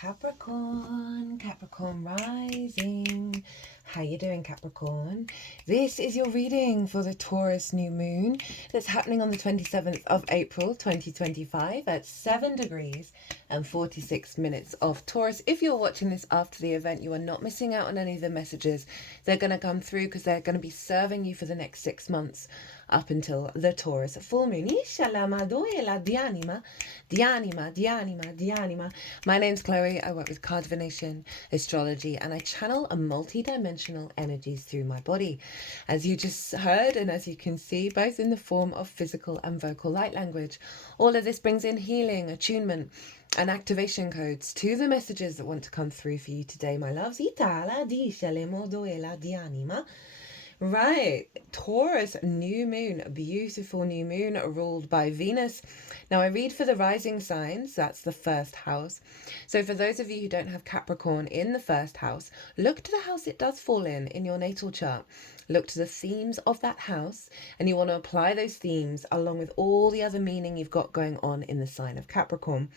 Capricorn, Capricorn rising. How you doing, Capricorn? This is your reading for the Taurus new moon that's happening on the 27th of April 2025 at 7 degrees and 46 minutes of Taurus. If you're watching this after the event, you are not missing out on any of the messages. They're going to come through because they're going to be serving you for the next 6 months up until the Taurus full moon. My name's Chloe. I work with card divination, astrology, and I channel a multi-dimensional energies through my body. As you just heard, and as you can see, both in the form of physical and vocal light language. All of this brings in healing, attunement, and activation codes to the messages that want to come through for you today, my loves. Right, Taurus new moon, beautiful new moon ruled by Venus. Now I read for the rising signs, that's the first house. So for those of you who don't have Capricorn in the first house, look to the house it does fall in your natal chart. Look to the themes of that house, and you want to apply those themes along with all the other meaning you've got going on in the sign of Capricorn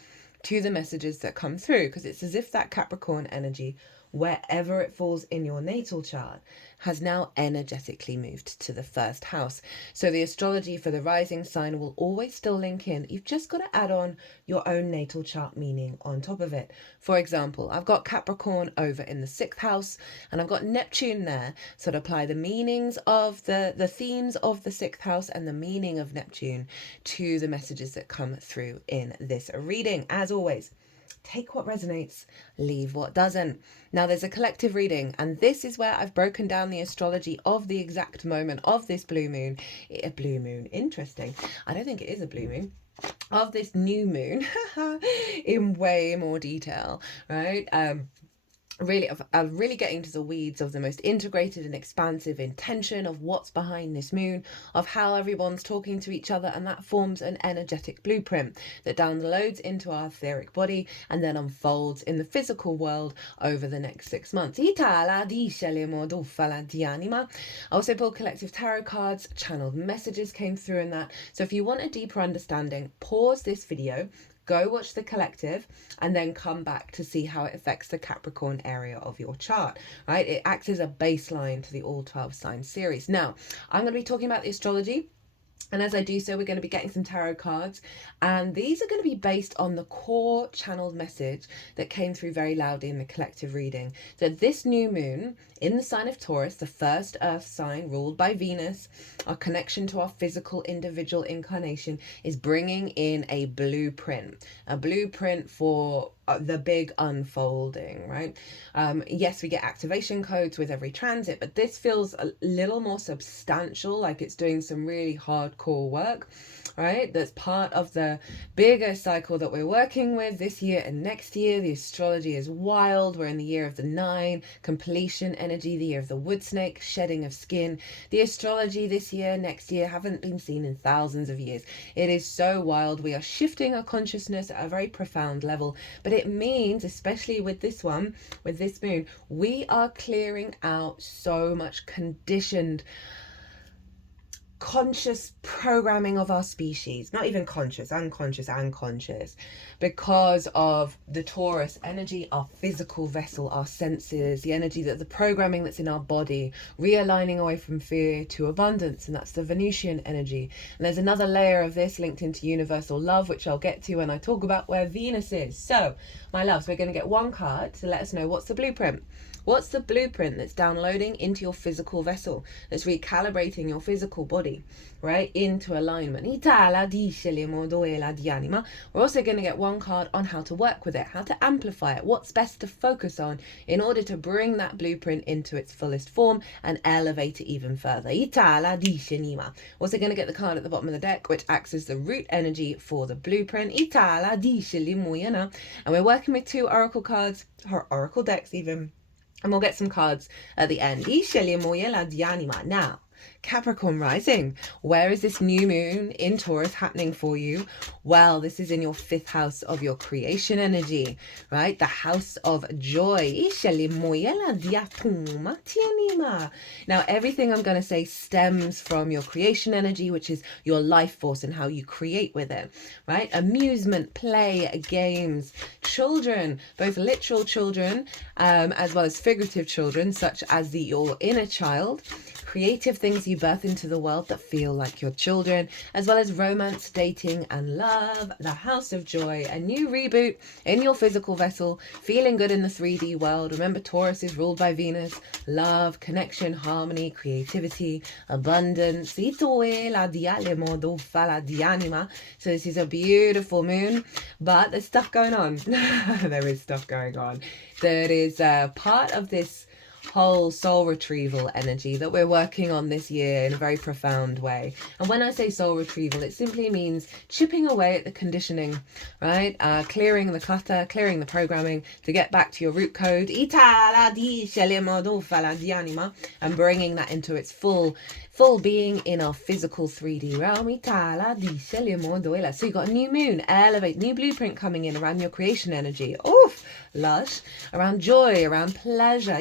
to the messages that come through, because it's as if that Capricorn energy, wherever it falls in your natal chart, has now energetically moved to the first house. So the astrology for the rising sign will always still link in. You've just got to add on your own natal chart meaning on top of it. For example, I've got Capricorn over in the 6th house and I've got Neptune there. So to apply the meanings of the themes of the 6th house and the meaning of Neptune to the messages that come through in this reading. As always, take what resonates, leave what doesn't. Now there's a collective reading, and this is where I've broken down the astrology of the exact moment of this blue moon. A blue moon, interesting. I don't think it is a blue moon. Of this new moon in way more detail, right? Really getting to the weeds of the most integrated and expansive intention of what's behind this moon, of how everyone's talking to each other, and that forms an energetic blueprint that downloads into our etheric body and then unfolds in the physical world over the next 6 months. I also pulled collective tarot cards, channeled messages came through in that. So if you want a deeper understanding, pause this video, go watch the collective, and then come back to see how it affects the Capricorn area of your chart, right? It acts as a baseline to the All 12 Signs series. Now, I'm going to be talking about the astrology. And as I do so, we're going to be getting some tarot cards. And these are going to be based on the core channeled message that came through very loudly in the collective reading. So this new moon in the sign of Taurus, the first earth sign ruled by Venus, our connection to our physical individual incarnation, is bringing in a blueprint for the big unfolding, right? Yes, we get activation codes with every transit, but this feels a little more substantial, like it's doing some really hardcore work, right? That's part of the bigger cycle that we're working with this year and next year. The astrology is wild. We're in the year of the 9, completion energy, the year of the wood snake, shedding of skin. The astrology this year, next year, haven't been seen in thousands of years. It is so wild. We are shifting our consciousness at a very profound level, but it means, especially with this one, with this moon, we are clearing out so much conditioned conscious programming of our species, not even conscious, unconscious and conscious, because of the Taurus energy, our physical vessel, our senses, the energy, that the programming that's in our body, realigning away from fear to abundance, and that's the Venusian energy. And there's another layer of this linked into universal love, which I'll get to when I talk about where Venus is. So my loves, we're going to get one card to let us know what's the blueprint. What's the blueprint that's downloading into your physical vessel, that's recalibrating your physical body, right, into alignment? We're also going to get one card on how to work with it, how to amplify it, what's best to focus on in order to bring that blueprint into its fullest form and elevate it even further. Also going to get the card at the bottom of the deck, which acts as the root energy for the blueprint. And we're working with 2 oracle cards, or oracle decks even. And we'll get some cards at the end. Now, Capricorn rising. Where is this new moon in Taurus happening for you? Well, this is in your 5th house of your creation energy, right? The house of joy. Now, everything I'm going to say stems from your creation energy, which is your life force and how you create with it, right? Amusement, play, games, children, both literal children as well as figurative children, such as your inner child, creative things you birth into the world that feel like your children, as well as romance, dating, and love, the house of joy, a new reboot in your physical vessel, feeling good in the 3D world. Remember, Taurus is ruled by Venus, love, connection, harmony, creativity, abundance. So this is a beautiful moon, but there's stuff going on. There is stuff going on. There is a part of this whole soul retrieval energy that we're working on this year in a very profound way. And when I say soul retrieval, it simply means chipping away at the conditioning, right? Clearing the clutter, clearing the programming to get back to your root code and bringing that into its full being in our physical 3D realm. So you got a new moon, elevate, new blueprint coming in around your creation energy. Oof, lush, around joy, around pleasure.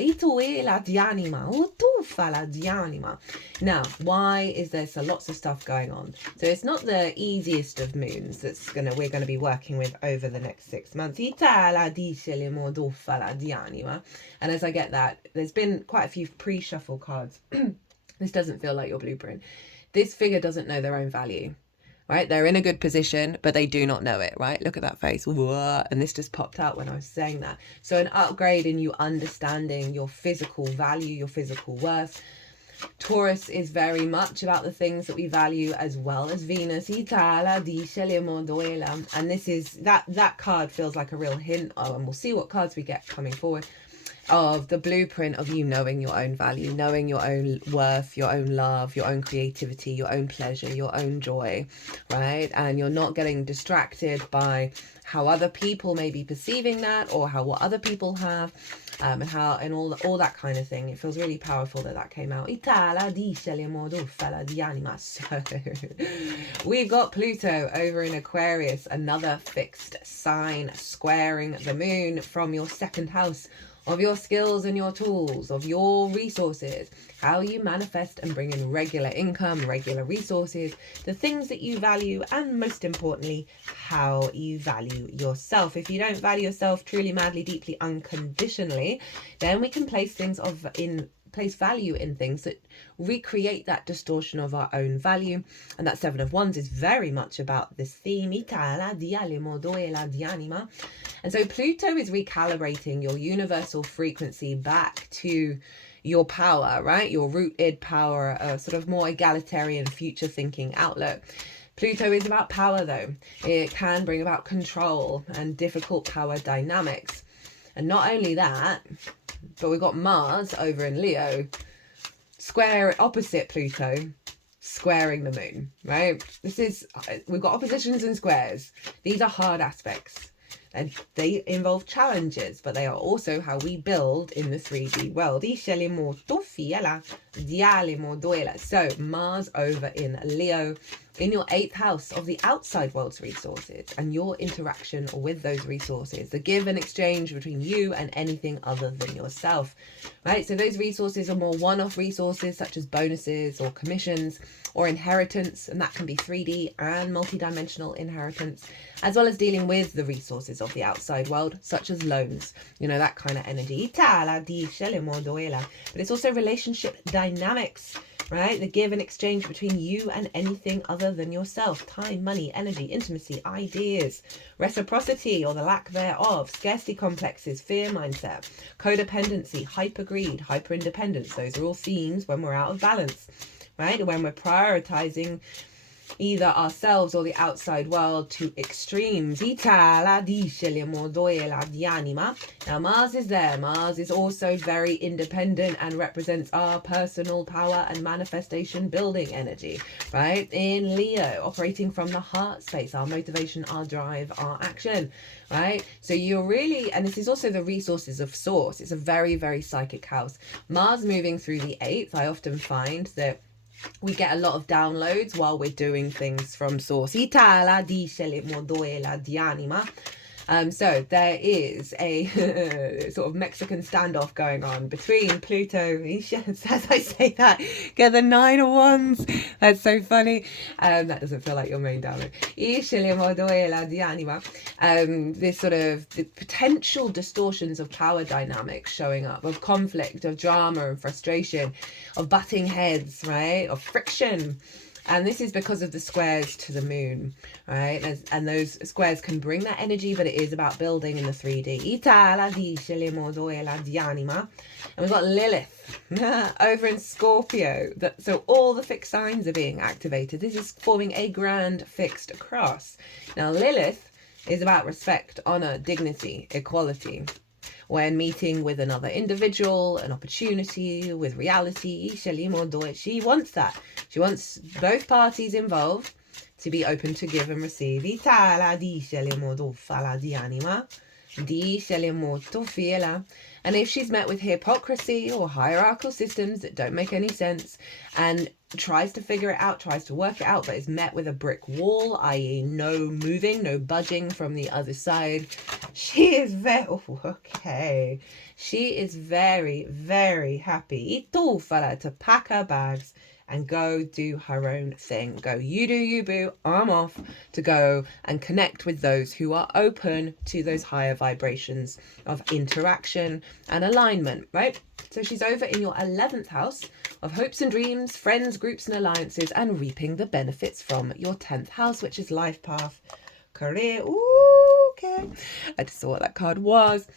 Now, why is there so lots of stuff going on? So it's not the easiest of moons we're gonna be working with over the next 6 months. And as I get that, there's been quite a few pre-shuffle cards. This doesn't feel like your blueprint. This figure doesn't know their own value, right? They're in a good position, but they do not know it, right? Look at that face. And this just popped out when I was saying that. So an upgrade in you understanding your physical value, your physical worth. Taurus is very much about the things that we value, as well as Venus. And this is, that card feels like a real hint. And we'll see what cards we get coming forward, of the blueprint of you knowing your own value, knowing your own worth, your own love, your own creativity, your own pleasure, your own joy, right? And you're not getting distracted by how other people may be perceiving that, or what other people have, and all that kind of thing. It feels really powerful that came out. So we've got Pluto over in Aquarius, another fixed sign, squaring the moon from your 2nd house of your skills and your tools, of your resources, how you manifest and bring in regular income, regular resources, the things that you value, and most importantly, how you value yourself. If you don't value yourself truly, madly, deeply, unconditionally, then we can place value in things that recreate that distortion of our own value. And that 7 of Wands is very much about this theme. And so Pluto is recalibrating your universal frequency back to your power, right? Your rooted power, a sort of more egalitarian future thinking outlook. Pluto is about power though. It can bring about control and difficult power dynamics. And not only that, but we've got Mars over in Leo, square opposite Pluto, squaring the moon, right? We've got oppositions and squares. These are hard aspects. And they involve challenges, but they are also how we build in the 3D world. So Mars over in Leo, in your 8th house of the outside world's resources and your interaction with those resources, the give and exchange between you and anything other than yourself, right? So those resources are more one-off resources, such as bonuses or commissions or inheritance, and that can be 3D and multidimensional inheritance, as well as dealing with the resources of the outside world, such as loans, that kind of energy. But it's also relationship dynamics, right? The give and exchange between you and anything other than yourself. Time, money, energy, intimacy, ideas, reciprocity or the lack thereof, scarcity complexes, fear mindset, codependency, hyper greed, hyper independence. Those are all themes when we're out of balance, right? When we're prioritizing either ourselves or the outside world to extremes. Now Mars is there. Mars is also very independent and represents our personal power and manifestation building energy, right? In Leo, operating from the heart space, our motivation, our drive, our action, right? So you're really, and this is also the resources of source. It's a very, very psychic house. Mars moving through the 8th, I often find that we get a lot of downloads while we're doing things from source. Itala dice le moduela di anima. So there is a sort of Mexican standoff going on between Pluto, as I say that, get the 9 of Wands. That's so funny. That doesn't feel like your main download. This sort of the potential distortions of power dynamics showing up, of conflict, of drama and frustration, of butting heads, right, of friction. And this is because of the squares to the moon, right? And those squares can bring that energy, but it is about building in the 3D. And we've got Lilith over in Scorpio. So all the fixed signs are being activated. This is forming a grand fixed cross. Now, Lilith is about respect, honor, dignity, equality. When meeting with another individual, an opportunity, with reality, she wants that. She wants both parties involved to be open to give and receive. And if she's met with hypocrisy or hierarchical systems that don't make any sense and tries to figure it out, tries to work it out, but is met with a brick wall, i.e. no moving, no budging from the other side, she is She is very, very happy to pack her bags and go do her own thing. Go, you do you, boo. I'm off to go and connect with those who are open to those higher vibrations of interaction and alignment, right? So she's over in your 11th house of hopes and dreams, friends, groups and alliances, and reaping the benefits from your 10th house, which is life path, career. Ooh, okay. I just saw what that card was.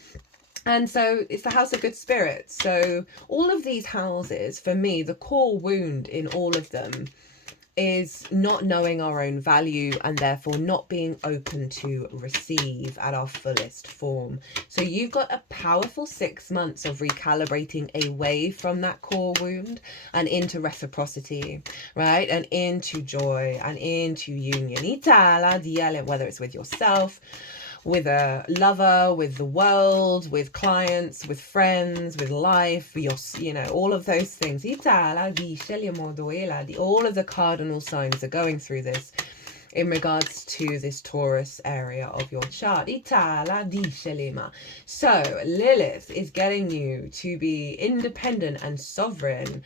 And so it's the house of good spirits. So all of these houses, for me, the core wound in all of them is not knowing our own value and therefore not being open to receive at our fullest form. So you've got a powerful 6 months of recalibrating away from that core wound and into reciprocity, right? And into joy and into union. Whether it's with yourself, with a lover, with the world, with clients, with friends, with life, all of those things. All of the cardinal signs are going through this in regards to this Taurus area of your chart. So Lilith is getting you to be independent and sovereign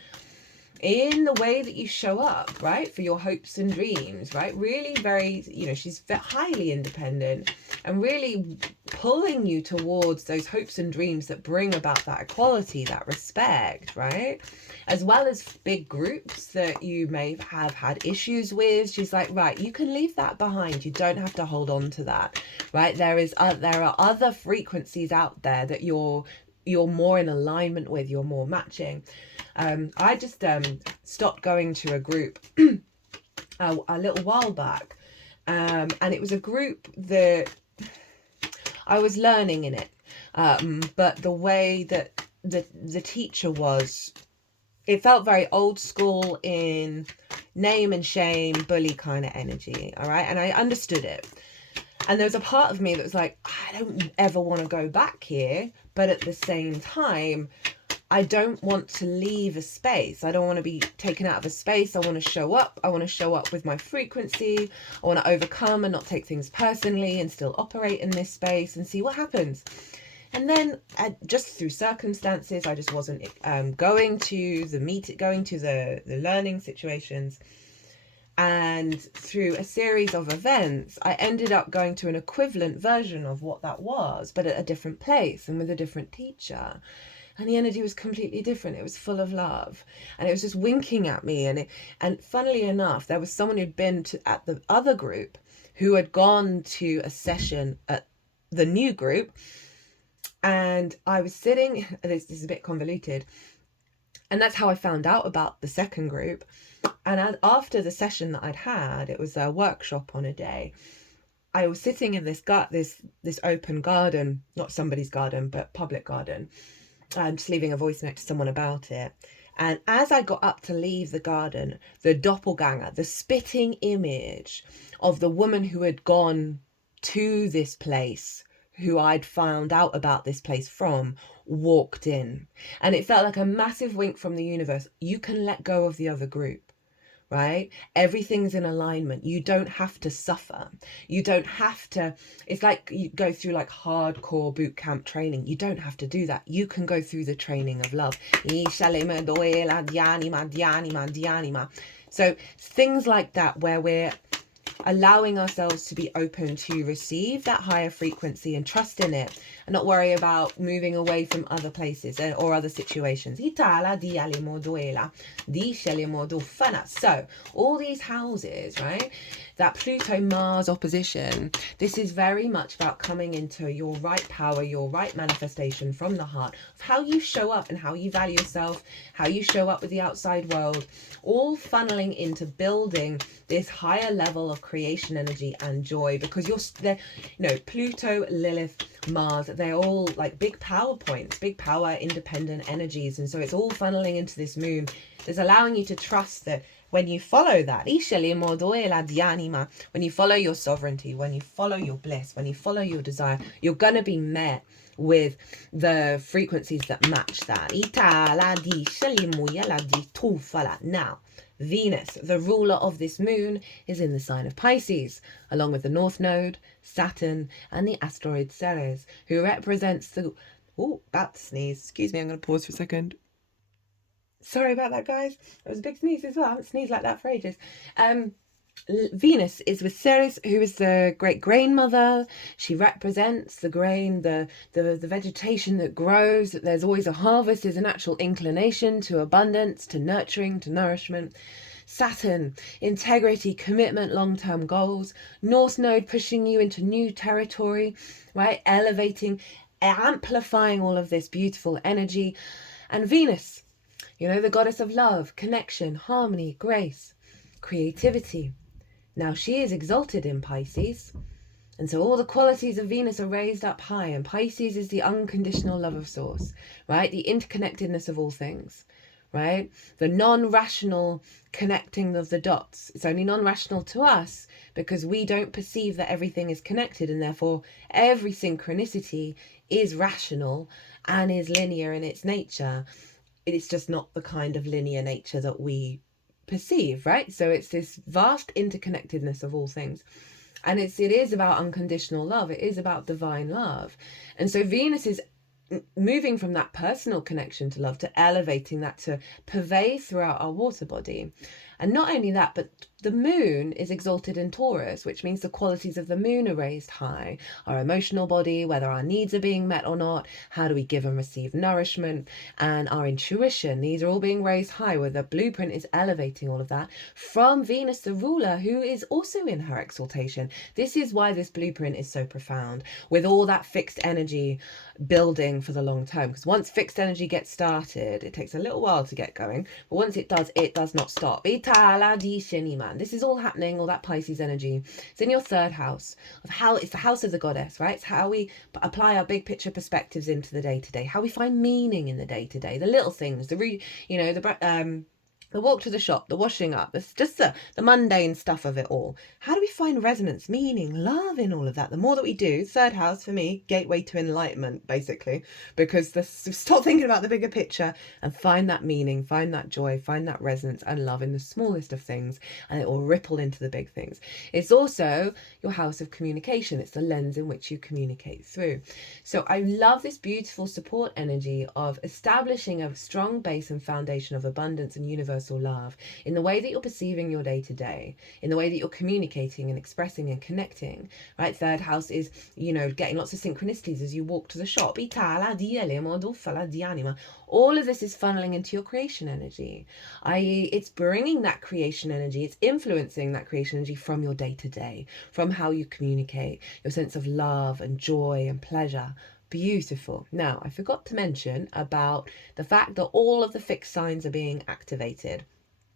in the way that you show up, right, for your hopes and dreams, right? Really very, she's highly independent and really pulling you towards those hopes and dreams that bring about that equality, that respect, right? As well as big groups that you may have had issues with. She's like, right, you can leave that behind. You don't have to hold on to that, right? There are other frequencies out there that you're more in alignment with, you're more matching. I just stopped going to a group a little while back, and it was a group that I was learning in it, but the way that the teacher was, it felt very old school in name and shame, bully kind of energy, all right? And I understood it. And there was a part of me that was like, I don't ever want to go back here, but at the same time, I don't want to leave a space. I don't want to be taken out of a space. I want to show up. I want to show up with my frequency. I want to overcome and not take things personally and still operate in this space and see what happens. And then just through circumstances, I just wasn't going to the learning situations. And through a series of events, I ended up going to an equivalent version of what that was, but at a different place and with a different teacher. And the energy was completely different. It was full of love. And it was just winking at me. And funnily enough, there was someone who'd been at the other group who had gone to a session at the new group. And I was sitting, this is a bit convoluted. And that's how I found out about the second group. And after the session that I'd had, it was a workshop on a day. I was sitting in this open garden, not somebody's garden, but public garden. Just leaving a voice note to someone about it. And as I got up to leave the garden, the doppelganger, the spitting image of the woman who had gone to this place, who I'd found out about this place from, walked in. And it felt like a massive wink from the universe. You can let go of the other group. right? Everything's in alignment. You don't have to suffer. You don't have to, it's like you go through like hardcore boot camp training. You don't have to do that. You can go through the training of love. So things like that, where we're allowing ourselves to be open to receive that higher frequency and trust in it, and not worry about moving away from other places or other situations. So all these houses, right, that Pluto-Mars opposition, this is very much about coming into your right power, your right manifestation from the heart, of how you show up and how you value yourself, how you show up with the outside world, all funneling into building this higher level of creation energy and joy, because they're, you know, Pluto, Lilith, Mars, they're all like big power points, big power independent energies, and so it's all funneling into this moon. It's allowing you to trust that when you follow that, when you follow your sovereignty, when you follow your bliss, when you follow your desire, you're going to be met with the frequencies that match that. Now, Venus, the ruler of this moon, is in the sign of Pisces, along with the North Node, Saturn, and the asteroid Ceres, who represents the... Oh, that sneeze. Excuse me, I'm going to pause for a second. Sorry about that, guys. It was a big sneeze as well. I haven't sneezed like that for ages. Venus is with Ceres, who is the great grain mother. She represents the grain, the vegetation that grows, that there's always a harvest, there's a natural inclination to abundance, to nurturing, to nourishment. Saturn, integrity, commitment, long-term goals. North Node pushing you into new territory, right? Elevating, amplifying all of this beautiful energy. And Venus, you know, the goddess of love, connection, harmony, grace, creativity. Now she is exalted in Pisces, and so all the qualities of Venus are raised up high, and Pisces is the unconditional love of source, right? The interconnectedness of all things, right? The non-rational connecting of the dots. It's only non-rational to us because we don't perceive that everything is connected, and therefore every synchronicity is rational and is linear in its nature. It's just not the kind of linear nature that we perceive, right? So it's this vast interconnectedness of all things, and it is about unconditional love. It is about divine love. And so Venus is moving from that personal connection to love to elevating that to pervade throughout our water body. And not only that, but the moon is exalted in Taurus, which means the qualities of the moon are raised high. Our emotional body, whether our needs are being met or not, how do we give and receive nourishment, and our intuition, these are all being raised high, where the blueprint is elevating all of that from Venus, the ruler, who is also in her exaltation. This is why this blueprint is so profound, with all that fixed energy building for the long term, because once fixed energy gets started, it takes a little while to get going, but once it does not stop. This is all happening, all that Pisces energy. It's in your third house of how it's the house of the goddess, right? It's how we apply our big picture perspectives into the day-to-day, how we find meaning in the day-to-day, the little things, the walk to the shop, the washing up, it's just the mundane stuff of it all. How do we find resonance, meaning, love in all of that? The more that we do, third house for me, gateway to enlightenment, basically, because stop thinking about the bigger picture and find that meaning, find that joy, find that resonance and love in the smallest of things, and it will ripple into the big things. It's also your house of communication. It's the lens in which you communicate through. So I love this beautiful support energy of establishing a strong base and foundation of abundance and universal love in the way that you're perceiving your day-to-day, in the way that you're communicating and expressing and connecting, right? Third house is, you know, getting lots of synchronicities as you walk to the shop. All of this is funneling into your creation energy, i.e. it's bringing that creation energy, it's influencing that creation energy from your day-to-day, from how you communicate, your sense of love and joy and pleasure. Beautiful. Now, I forgot to mention about the fact that all of the fixed signs are being activated.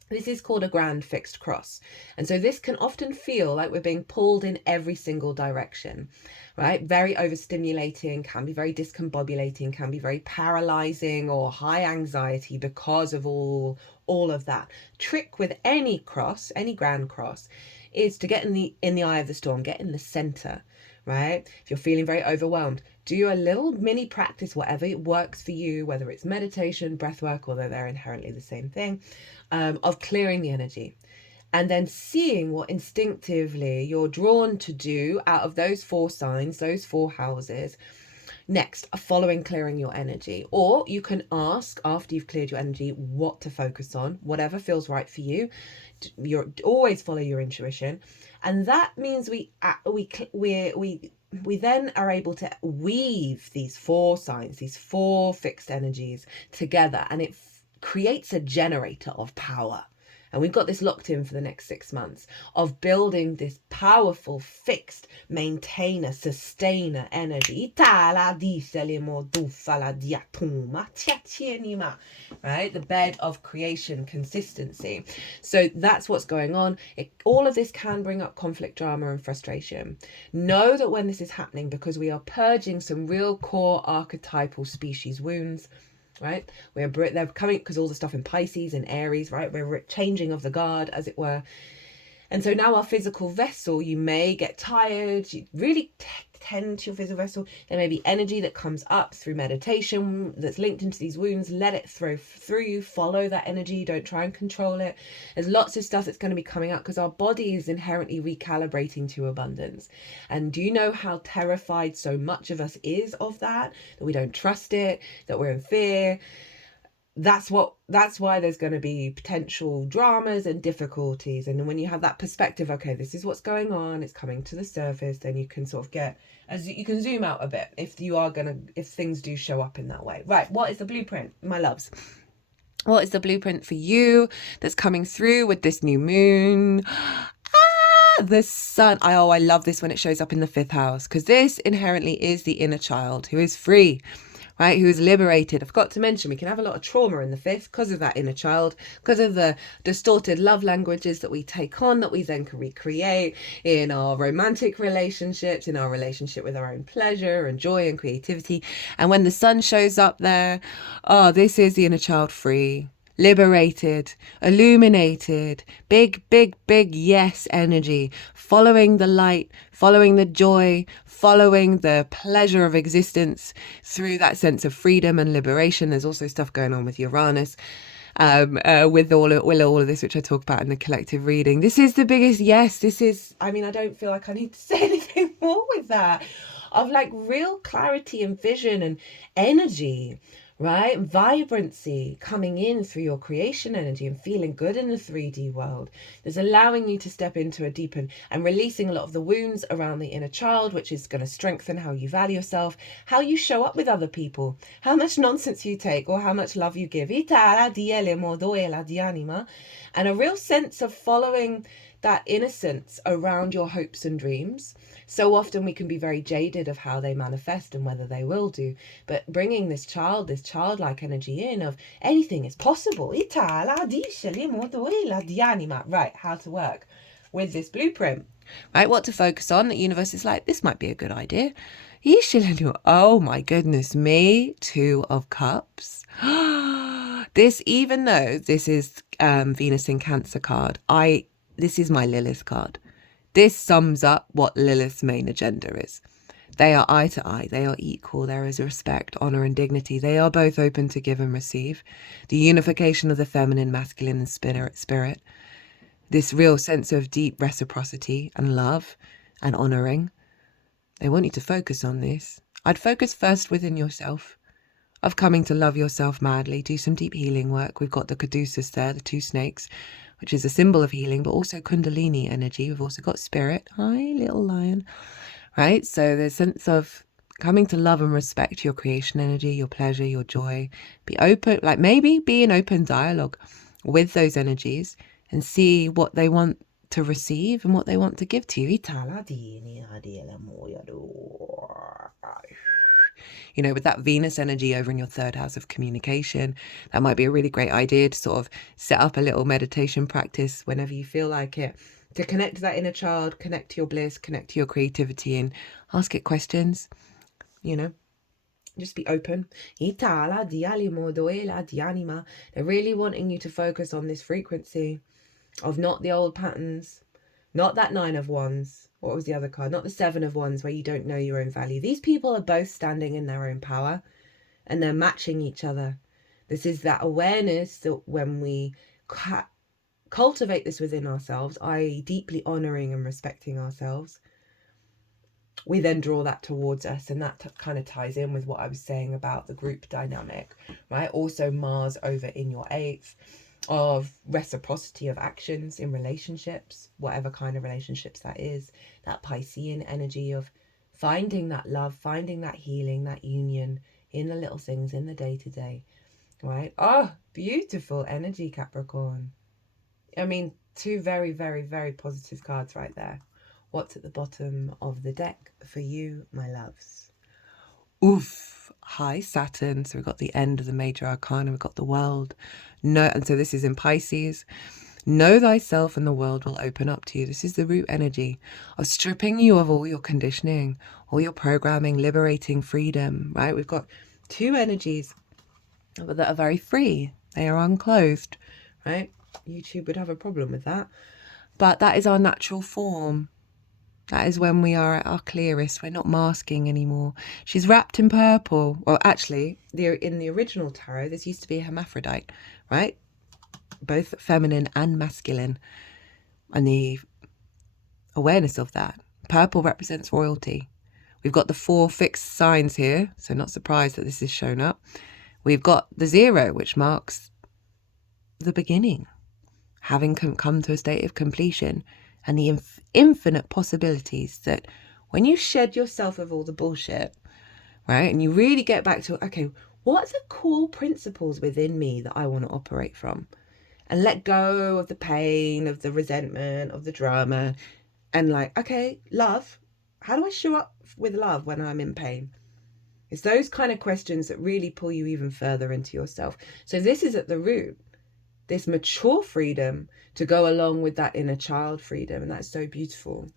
This is called a grand fixed cross. And so this can often feel like we're being pulled in every single direction, right? Very overstimulating, can be very discombobulating, can be very paralyzing or high anxiety because of all of that. Trick with any cross, any grand cross, is to get in the eye of the storm, get in the center, right? If you're feeling very overwhelmed, do a little mini practice, whatever works for you, whether it's meditation, breath work, although they're inherently the same thing, of clearing the energy. and then seeing what instinctively you're drawn to do out of those 4 signs, those 4 houses. Next, following clearing your energy. Or you can ask, after you've cleared your energy, what to focus on, whatever feels right for you. You're always follow your intuition. And that means we then are able to weave these 4 signs, these 4 fixed energies together, and it creates a generator of power. And we've got this locked in for the next 6 months of building this powerful, fixed, maintainer, sustainer energy. Right? The bed of creation, consistency. So that's what's going on. All of this can bring up conflict, drama, and frustration. Know that when this is happening, because we are purging some real core archetypal species wounds, right? They're coming because all the stuff in Pisces and Aries, right? We're changing of the guard, as it were. And so now our physical vessel, you may get tired, you really tend to your physical vessel. There may be energy that comes up through meditation that's linked into these wounds. Let it through you, follow that energy, don't try and control it. There's lots of stuff that's going to be coming up because our body is inherently recalibrating to abundance. And do you know how terrified so much of us is of that we don't trust it, that we're in fear? That's why there's going to be potential dramas and difficulties. And when you have that perspective, okay, this is what's going on, it's coming to the surface, then you can sort of you can zoom out a bit if things do show up in that way. Right, what is the blueprint, my loves? What is the blueprint for you that's coming through with this new moon? The sun. I love this when it shows up in the 5th house, because this inherently is the inner child who is free, right? Who is liberated. I forgot to mention, we can have a lot of trauma in the 5th because of that inner child, because of the distorted love languages that we take on, that we then can recreate in our romantic relationships, in our relationship with our own pleasure and joy and creativity. And when the sun shows up there, this is the inner child free, liberated, illuminated, big yes energy, following the light, following the joy, following the pleasure of existence through that sense of freedom and liberation. There's also stuff going on with Uranus, with all of this, which I talk about in the collective reading. This is the biggest yes. This is, I don't feel like I need to say anything more with that, of like real clarity and vision and energy, right? Vibrancy coming in through your creation energy and feeling good in the 3D world. There's allowing you to step into a deepen and releasing a lot of the wounds around the inner child, which is going to strengthen how you value yourself, how you show up with other people, how much nonsense you take or how much love you give. And a real sense of following that innocence around your hopes and dreams. So often we can be very jaded of how they manifest and whether they will do, but bringing this childlike energy in of anything is possible. Right, how to work with this blueprint, right? What to focus on. The universe is like, this might be a good idea. Oh my goodness me, 2 of Cups. This, even though this is Venus in Cancer card, this is my Lilith card. This sums up what Lilith's main agenda is. They are eye to eye. They are equal. There is respect, honor, and dignity. They are both open to give and receive. The unification of the feminine, masculine, and spirit. This real sense of deep reciprocity and love and honoring. They want you to focus on this. I'd focus first within yourself, of coming to love yourself madly. Do some deep healing work. We've got the caduceus there, the 2 snakes, which is a symbol of healing, but also kundalini energy. We've also got spirit. Hi, little lion. Right? So there's a sense of coming to love and respect your creation energy, your pleasure, your joy. Be open, like maybe be in open dialogue with those energies and see what they want to receive and what they want to give to you. You know, with that Venus energy over in your 3rd house of communication, that might be a really great idea to sort of set up a little meditation practice whenever you feel like it, to connect to that inner child, connect to your bliss, connect to your creativity, and ask it questions, you know. Just be open. They're really wanting you to focus on this frequency of not the old patterns, not that 9 of Wands. What was the other card? Not the 7 of Wands, where you don't know your own value. These people are both standing in their own power and they're matching each other. This is that awareness that when we cultivate this within ourselves, i.e. deeply honouring and respecting ourselves, we then draw that towards us, and that kind of ties in with what I was saying about the group dynamic, right? Also Mars over in your 8th, of reciprocity of actions in relationships, whatever kind of relationships that is, that Piscean energy of finding that love, finding that healing, that union in the little things, in the day-to-day, right? Oh, beautiful energy, Capricorn. I mean, 2 very, very, very positive cards right there. What's at the bottom of the deck for you, my loves? Oof. High Saturn. So we've got the end of the major arcana. We've got the world. No, and so this is in Pisces. Know thyself and the world will open up to you. This is the root energy of stripping you of all your conditioning, all your programming, liberating freedom, right? We've got 2 energies that are very free. They are unclothed, right? YouTube would have a problem with that. But that is our natural form. That is when we are at our clearest. We're not masking anymore. She's wrapped in purple. Well, actually, in the original tarot, this used to be a hermaphrodite, right? Both feminine and masculine. And the awareness of that. Purple represents royalty. We've got the 4 fixed signs here, so not surprised that this is shown up. We've got the 0, which marks the beginning, having come to a state of completion, and the infinite possibilities that when you shed yourself of all the bullshit, right, and you really get back to, okay, what are the core principles within me that I want to operate from, and let go of the pain, of the resentment, of the drama, and like, okay, love, how do I show up with love when I'm in pain? It's those kind of questions that really pull you even further into yourself. So this is at the root, this mature freedom to go along with that inner child freedom. And that's so beautiful.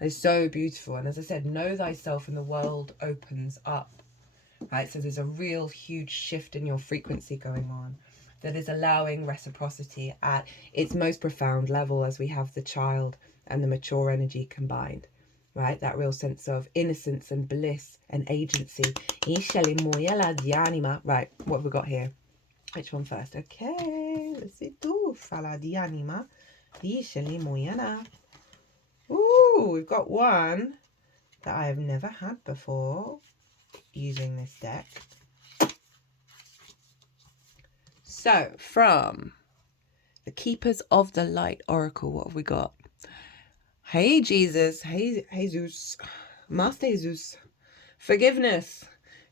It's so beautiful. And as I said, know thyself and the world opens up, right? So there's a real huge shift in your frequency going on that is allowing reciprocity at its most profound level as we have the child and the mature energy combined, right? That real sense of innocence and bliss and agency. Right, what have we got here? Which one first? Okay, let's see. Fala di anima. Ooh, we've got one that I have never had before using this deck. So, from the Keepers of the Light Oracle, what have we got? Hey, Jesus. Hey, Jesus. Master Jesus. Forgiveness.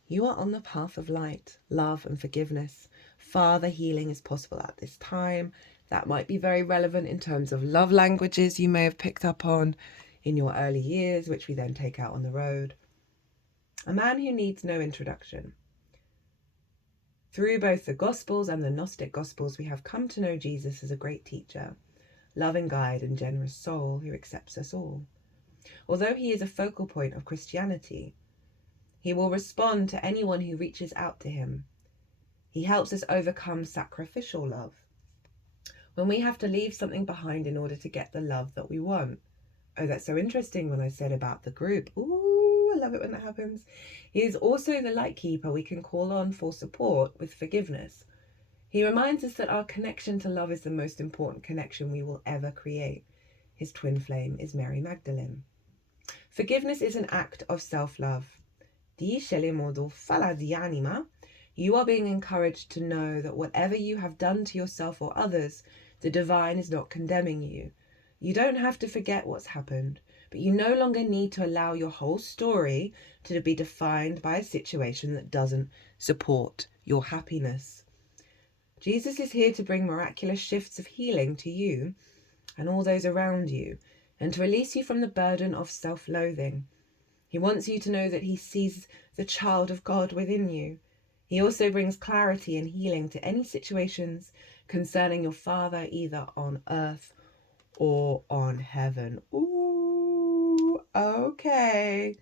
You are on the path of light, love, and forgiveness. Father, healing is possible at this time. That might be very relevant in terms of love languages you may have picked up on in your early years, which we then take out on the road. A man who needs no introduction. Through both the Gospels and the Gnostic Gospels, we have come to know Jesus as a great teacher, loving guide and generous soul who accepts us all. Although he is a focal point of Christianity, he will respond to anyone who reaches out to him. He helps us overcome sacrificial love, when we have to leave something behind in order to get the love that we want. Oh, that's so interesting when I said about the group. Ooh, I love it when that happens. He is also the light keeper we can call on for support with forgiveness. He reminds us that our connection to love is the most important connection we will ever create. His twin flame is Mary Magdalene. Forgiveness is an act of self-love. You are being encouraged to know that whatever you have done to yourself or others, the divine is not condemning you. You don't have to forget what's happened, but you no longer need to allow your whole story to be defined by a situation that doesn't support your happiness. Jesus is here to bring miraculous shifts of healing to you and all those around you, and to release you from the burden of self-loathing. He wants you to know that he sees the child of God within you. He also brings clarity and healing to any situations concerning your Father, either on earth or on heaven. Ooh, okay.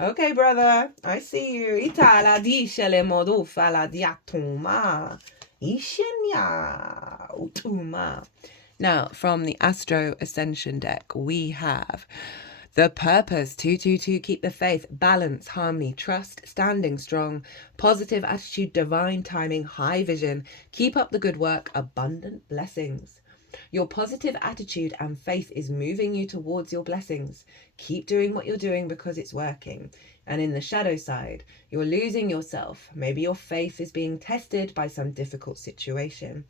Okay, brother, I see you. Itala dicele modu fala diatuma. Ishenya utuma. Now, from the Astro Ascension deck, we have the purpose, 222, keep the faith, balance, harmony, trust, standing strong, positive attitude, divine timing, high vision, keep up the good work, abundant blessings. Your positive attitude and faith is moving you towards your blessings. Keep doing what you're doing because it's working. And in the shadow side, you're losing yourself. Maybe your faith is being tested by some difficult situation.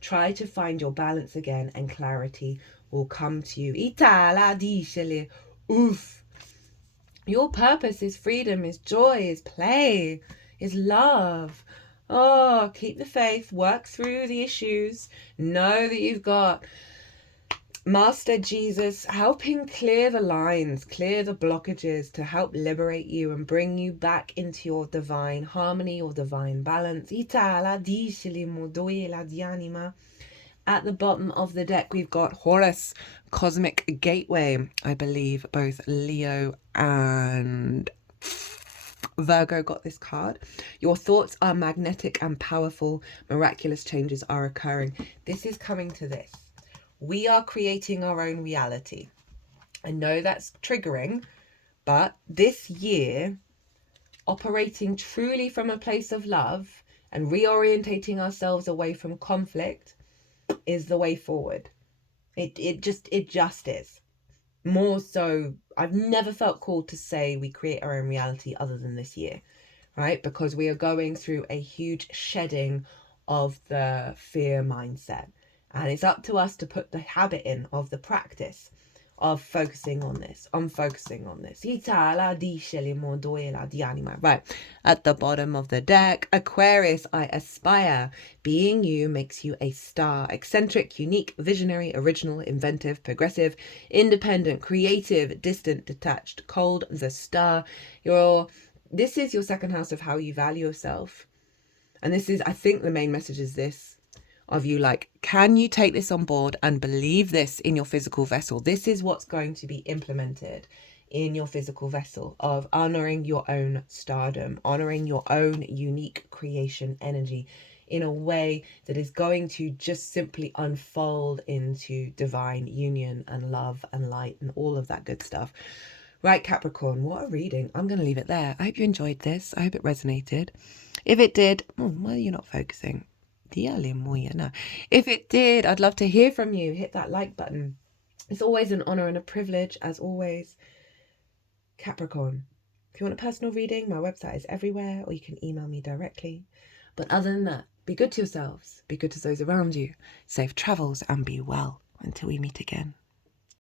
Try to find your balance again and clarity will come to you. Oof. Your purpose is freedom, is joy, is play, is love. Oh, keep the faith, work through the issues. Know that you've got Master Jesus helping clear the lines, clear the blockages to help liberate you and bring you back into your divine harmony or divine balance. At the bottom of the deck, we've got Horus, Cosmic Gateway. I believe both Leo and Virgo got this card. Your thoughts are magnetic and powerful. Miraculous changes are occurring. This is coming to this. We are creating our own reality. I know that's triggering, but this year, operating truly from a place of love and reorientating ourselves away from conflict is the way forward. It just is. More so, I've never felt called to say we create our own reality other than this year, right? Because we are going through a huge shedding of the fear mindset. And it's up to us to put the habit in of the practice of focusing on this. Right. At the bottom of the deck, Aquarius, I aspire. Being you makes you a star. Eccentric, unique, visionary, original, inventive, progressive, independent, creative, distant, detached, cold, the star. This is your second house of how you value yourself. And this is, I think the main message is this. Of you, like, can you take this on board and believe this in your physical vessel? This is what's going to be implemented in your physical vessel, of honoring your own stardom, honoring your own unique creation energy in a way that is going to just simply unfold into divine union and love and light and all of that good stuff. Right, Capricorn, what a reading. I'm going to leave it there. I hope you enjoyed this. I hope it resonated. If it did, why are you not focusing? If it did, I'd love to hear from you. Hit that like button. It's always an honor and a privilege, as always. Capricorn, if you want a personal reading, my website is everywhere, or you can email me directly. But other than that, be good to yourselves, be good to those around you, safe travels, and be well until we meet again.